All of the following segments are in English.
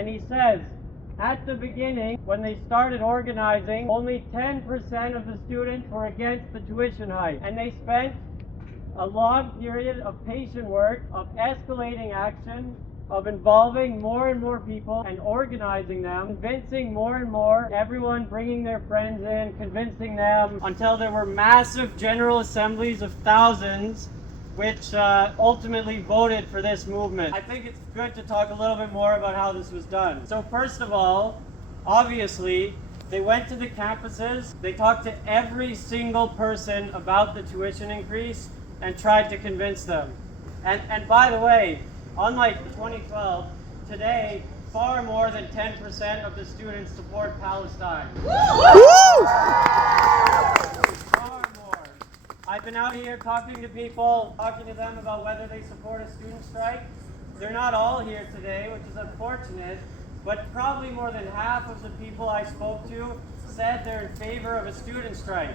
And he says, at the beginning, when they started organizing, only 10% of the students were against the tuition hike. And they spent a long period of patient work, of escalating action, of involving more and more people and organizing them, convincing more and more, everyone bringing their friends in, convincing them, until there were massive general assemblies of thousands which ultimately voted for this movement. I think it's good to talk a little bit more about how this was done. So first of all, obviously, they went to the campuses, they talked to every single person about the tuition increase and tried to convince them. And by the way, unlike 2012, today, far more than 10% of the students support Palestine. Far more. I've been out here talking to people, talking to them about whether they support a student strike. They're not all here today, which is unfortunate, but probably more than half of the people I spoke to said they're in favor of a student strike.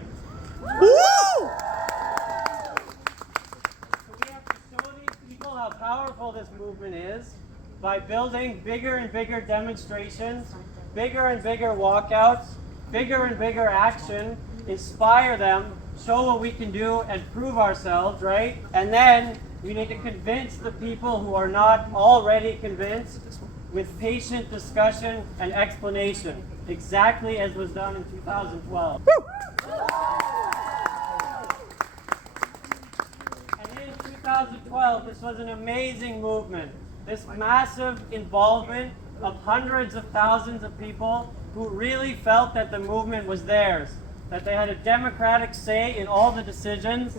How powerful this movement is by building bigger and bigger demonstrations, bigger and bigger walkouts, bigger and bigger action, inspire them, show what we can do and prove ourselves, right? And then we need to convince the people who are not already convinced with patient discussion and explanation, exactly as was done in 2012. 2012, this was an amazing movement. This massive involvement of hundreds of thousands of people who really felt that the movement was theirs, that they had a democratic say in all the decisions,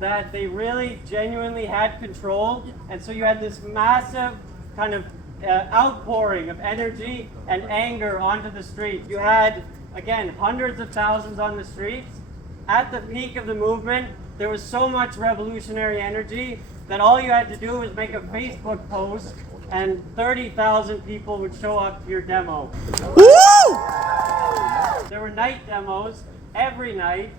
that they really genuinely had control. And so you had this massive kind of outpouring of energy and anger onto the street. You had, again, hundreds of thousands on the streets. At the peak of the movement, there was so much revolutionary energy that all you had to do was make a Facebook post and 30,000 people would show up to your demo. There were night demos every night,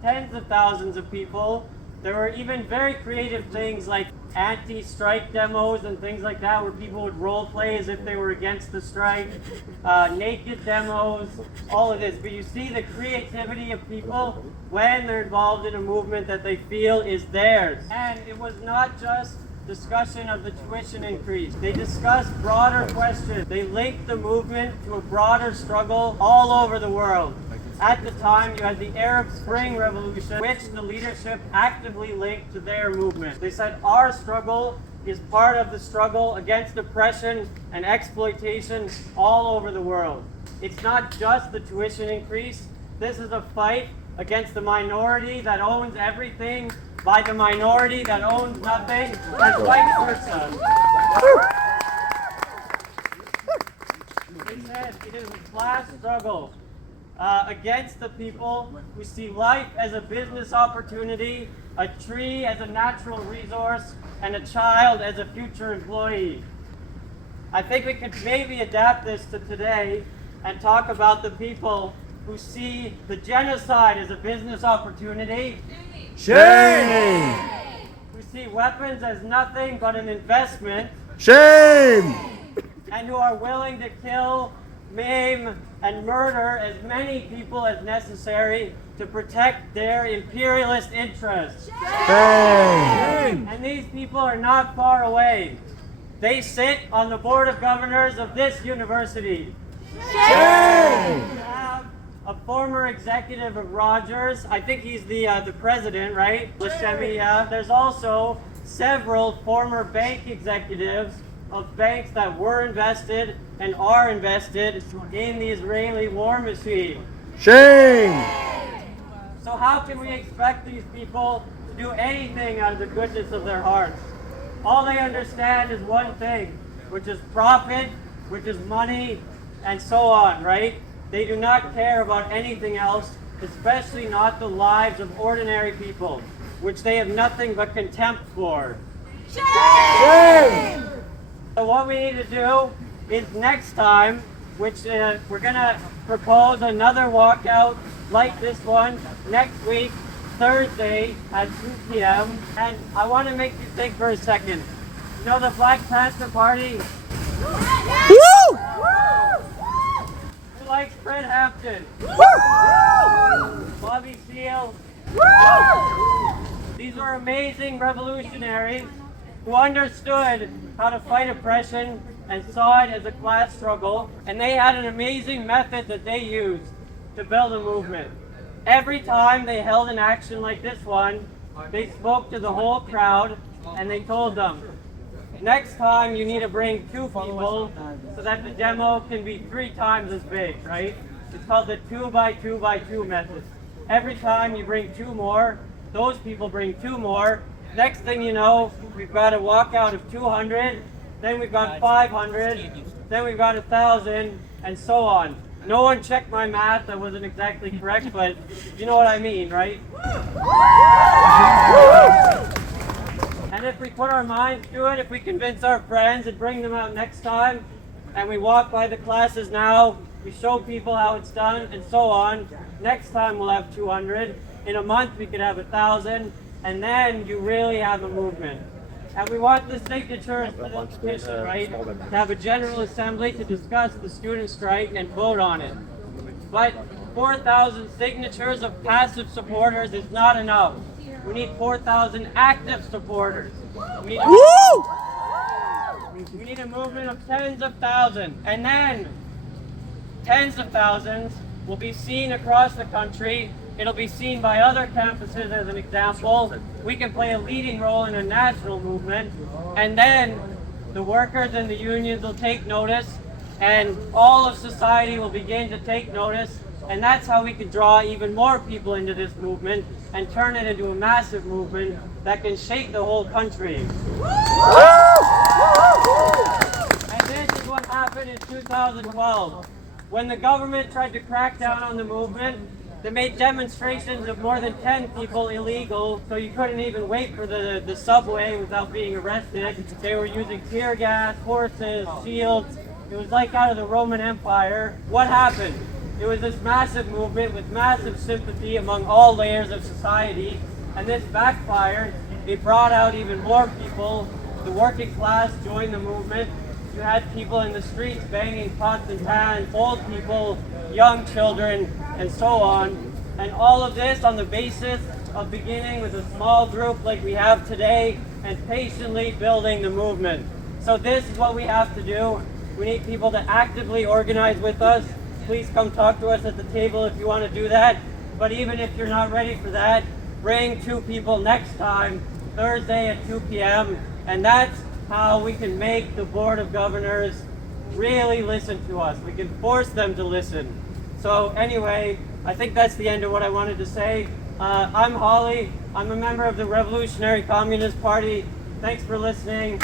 tens of thousands of people. There were even very creative things like anti-strike demos and things like that, where people would role play as if they were against the strike, naked demos, all of this. But you see the creativity of people when they're involved in a movement that they feel is theirs. And it was not just discussion of the tuition increase. They discussed broader questions. They linked the movement to a broader struggle all over the world. At the time, you had the Arab Spring Revolution, which the leadership actively linked to their movement. They said, our struggle is part of the struggle against oppression and exploitation all over the world. It's not just the tuition increase. This is a fight against the minority that owns everything by the minority that owns nothing, and vice versa. They said it is a class struggle against the people who see life as a business opportunity, a tree as a natural resource, and a child as a future employee. I think we could maybe adapt this to today and talk about the people who see the genocide as a business opportunity. Shame! Who see weapons as nothing but an investment. Shame! And who are willing to kill, maim, and murder as many people as necessary to protect their imperialist interests. Shame! And these people are not far away. They sit on the board of governors of this university. Shame! We have a former executive of Rogers. I think he's the president, right? Lashemi. There's also several former bank executives of banks that were invested and are invested in the Israeli war machine. Shame! So how can we expect these people to do anything out of the goodness of their hearts? All they understand is one thing, which is profit, which is money, and so on, right? They do not care about anything else, especially not the lives of ordinary people, which they have nothing but contempt for. Shame! So what we need to do is next time, which we're going to propose another walkout like this one next week, Thursday at 2 p.m. And I want to make you think for a second. You know the Black Panther Party? Woo! were amazing revolutionaries who understood how to fight oppression and saw it as a class struggle, and they had an amazing method that they used to build a movement. Every time they held an action like this one, they spoke to the whole crowd and they told them, next time you need to bring 2 people so that the demo can be 3 times as big, right? It's called the 2 by 2 by 2 method. Every time you bring 2 more, those people bring 2 more. Next thing you know, we've got a walkout of 200, then we've got 500, then we've got 1,000, and so on. No one checked my math, that wasn't exactly correct, but you know what I mean, right? And if we put our minds to it, if we convince our friends and bring them out next time, and we walk by the classes now, we show people how it's done, and so on, next time we'll have 200. In a month we could have 1,000, and then you really have a movement. And we want the signatures for this petition, right? To have a general assembly to discuss the student strike and vote on it. But 4,000 signatures of passive supporters is not enough. We need 4,000 active supporters. We need a movement of tens of thousands. And then tens of thousands will be seen across the country. It'll be seen by other campuses as an example. We can play a leading role in a national movement. And then the workers and the unions will take notice, and all of society will begin to take notice. And that's how we can draw even more people into this movement and turn it into a massive movement that can shake the whole country. And this is what happened in 2012. When the government tried to crack down on the movement, they made demonstrations of more than 10 people illegal, so you couldn't even wait for the subway without being arrested. They were using tear gas, horses, shields. It was like out of the Roman Empire. What happened? It was this massive movement with massive sympathy among all layers of society, and this backfired. It brought out even more people. The working class joined the movement. You had people in the streets banging pots and pans, old people, young children, and so on. And all of this on the basis of beginning with a small group like we have today and patiently building the movement. So this is what we have to do. We need people to actively organize with us. Please come talk to us at the table if you want to do that. But even if you're not ready for that, bring 2 people next time, Thursday at 2 p.m. And that's how we can make the Board of Governors really listen to us. We can force them to listen. So anyway, I think that's the end of what I wanted to say. I'm Holly. I'm a member of the Revolutionary Communist Party. Thanks for listening.